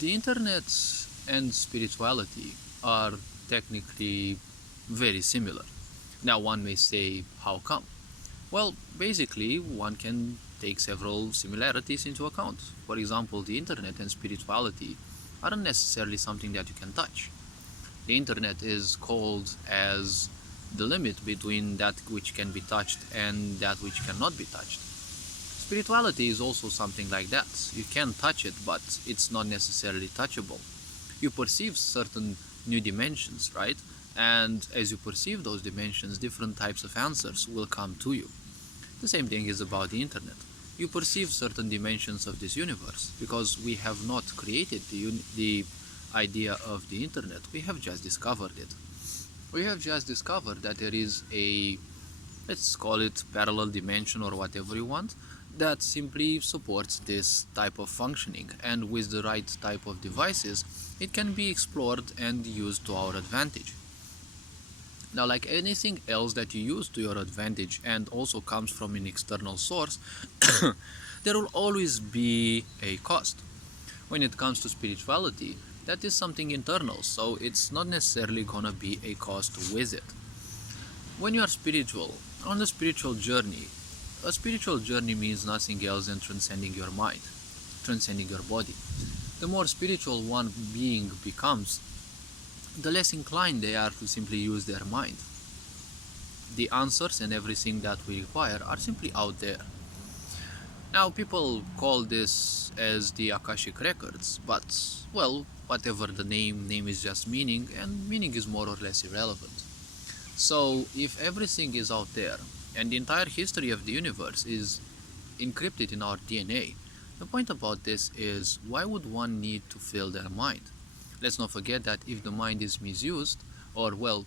The internet and spirituality are technically very similar. Now, one may say, how come? Well, basically, one can take several similarities into account. For example, the internet and spirituality aren't necessarily something that you can touch. The internet is called as the limit between that which can be touched and that which cannot be touched. Spirituality is also something like that. You can touch it, but it's not necessarily touchable. You perceive certain new dimensions, right? And as you perceive those dimensions, different types of answers will come to you. The same thing is about the internet. You perceive certain dimensions of this universe because we have not created the idea of the internet, we have just discovered it. We have just discovered that there is a, let's call it parallel dimension or whatever you want, that simply supports this type of functioning, and with the right type of devices it can be explored and used to our advantage. Now, like anything else that you use to your advantage and also comes from an external source, there will always be a cost. When it comes to spirituality, that is something internal, so it's not necessarily gonna be a cost with it. When you are spiritual, on a spiritual journey, a spiritual journey means nothing else than transcending your mind, transcending your body. The more spiritual one being becomes, the less inclined they are to simply use their mind. The answers and everything that we require are simply out there. Now, people call this as the Akashic Records, but, well, whatever the name is just meaning, and meaning is more or less irrelevant. So, if everything is out there, and the entire history of the universe is encrypted in our DNA, the point about this is, why would one need to fill their mind? Let's not forget that if the mind is misused, or, well,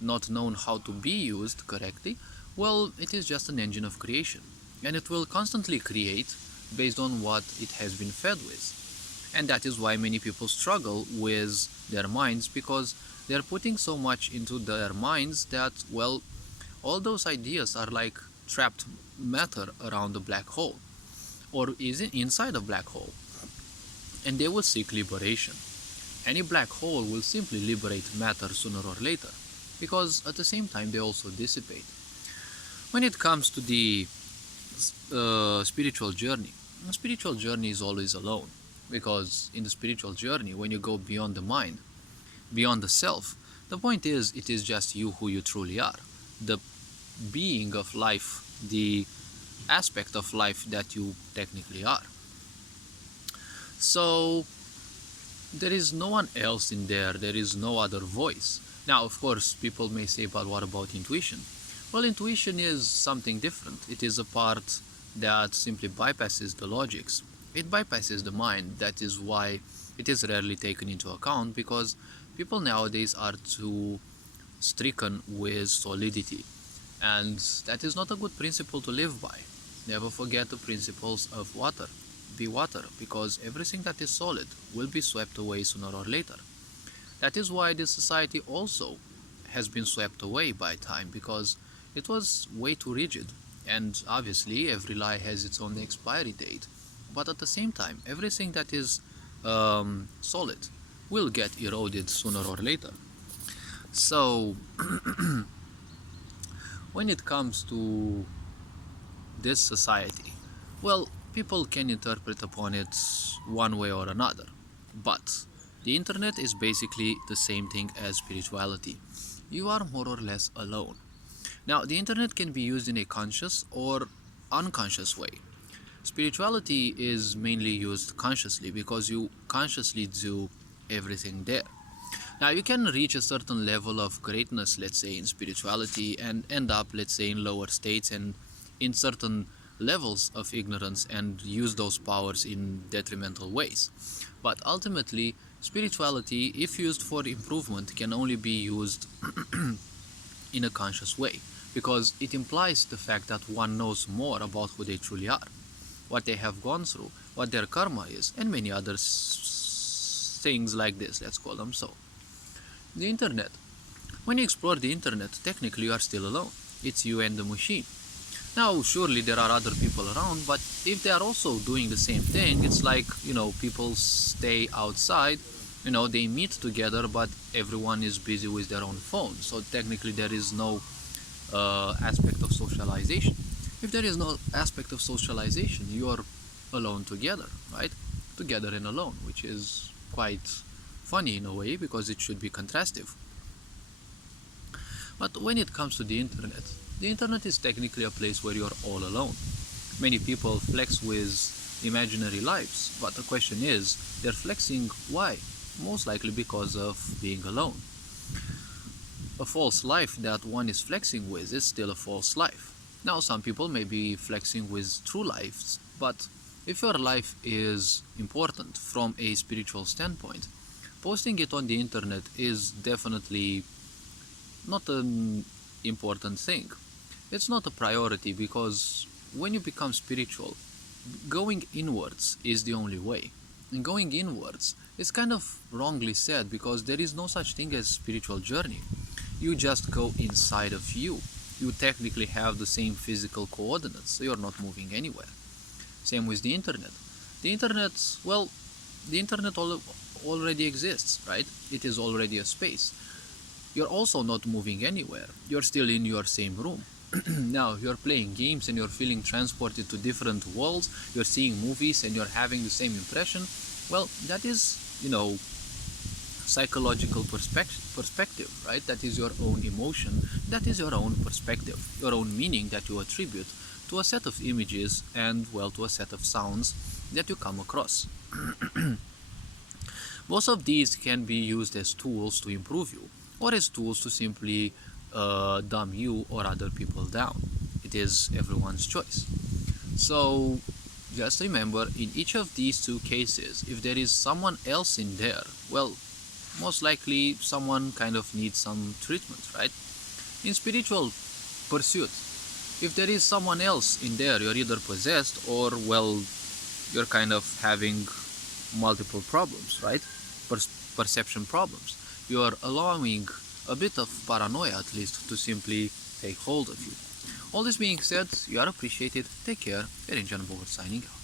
not known how to be used correctly, well, it is just an engine of creation, and it will constantly create based on what it has been fed with. And that is why many people struggle with their minds, because they are putting so much into their minds that, well, all those ideas are like trapped matter around a black hole, or is inside a black hole, and they will seek liberation. Any black hole will simply liberate matter sooner or later, because at the same time they also dissipate. When it comes to the spiritual journey, the spiritual journey is always alone, because in the spiritual journey, when you go beyond the mind, beyond the self, the point is, it is just you who you truly are, the being of life, the aspect of life that you technically are. So there is no one else in there, there is no other voice. Now, of course, people may say, but what about intuition? Well, intuition is something different. It is a part that simply bypasses the logics. It bypasses the mind. That is why it is rarely taken into account, because people nowadays are too stricken with solidity, and that is not a good principle to live by. Never forget the principles of water. Be water, because everything that is solid will be swept away sooner or later. That is why this society also has been swept away by time, because it was way too rigid. And obviously every lie has its own expiry date, but at the same time everything that is solid will get eroded sooner or later. So when it comes to this society, well, people can interpret upon it one way or another, but the internet is basically the same thing as spirituality. You are more or less alone. Now, the internet can be used in a conscious or unconscious way. Spirituality is mainly used consciously, because you consciously do everything there. Now, you can reach a certain level of greatness, let's say, in spirituality, and end up, let's say, in lower states and in certain levels of ignorance, and use those powers in detrimental ways. But ultimately, spirituality, if used for improvement, can only be used in a conscious way, because it implies the fact that one knows more about who they truly are, what they have gone through, what their karma is, and many other things like this, let's call them so. The internet. When you explore the internet, technically you are still alone. It's you and the machine. Now, surely there are other people around, but if they are also doing the same thing, it's like, people stay outside, they meet together, but everyone is busy with their own phone. So technically, there is no aspect of socialization. If there is no aspect of socialization, you are alone together, right? Together and alone, which is quite funny in a way because it should be contrastive. But when it comes to the internet is technically a place where you're all alone. Many people flex with imaginary lives, but the question is, they're flexing why? Most likely because of being alone. A false life that one is flexing with is still a false life. Now, some people may be flexing with true lives, but if your life is important from a spiritual standpoint, posting it on the internet is definitely not an important thing. It's not a priority because when you become spiritual, going inwards is the only way. And going inwards is kind of wrongly said because there is no such thing as spiritual journey. You just go inside of you. You technically have the same physical coordinates, so you're not moving anywhere. Same with the internet. The internet, well, the internet already exists, right? It is already a space. You're also not moving anywhere. You're still in your same room. Now, you're playing games and you're feeling transported to different worlds, you're seeing movies and you're having the same impression. Well, that is, psychological perspective, right? That is your own emotion, that is your own perspective, your own meaning that you attribute to a set of images and, well, to a set of sounds that you come across. Most of these can be used as tools to improve you, or as tools to simply dumb you or other people down. It is everyone's choice. So just remember, in each of these two cases, if there is someone else in there, well, most likely someone kind of needs some treatment, right? In spiritual pursuit, if there is someone else in there, you're either possessed or, well, you're kind of having multiple problems, right? Perception problems. You're allowing a bit of paranoia, at least, to simply take hold of you. All this being said, you are appreciated. Take care. Your Engine Board signing out.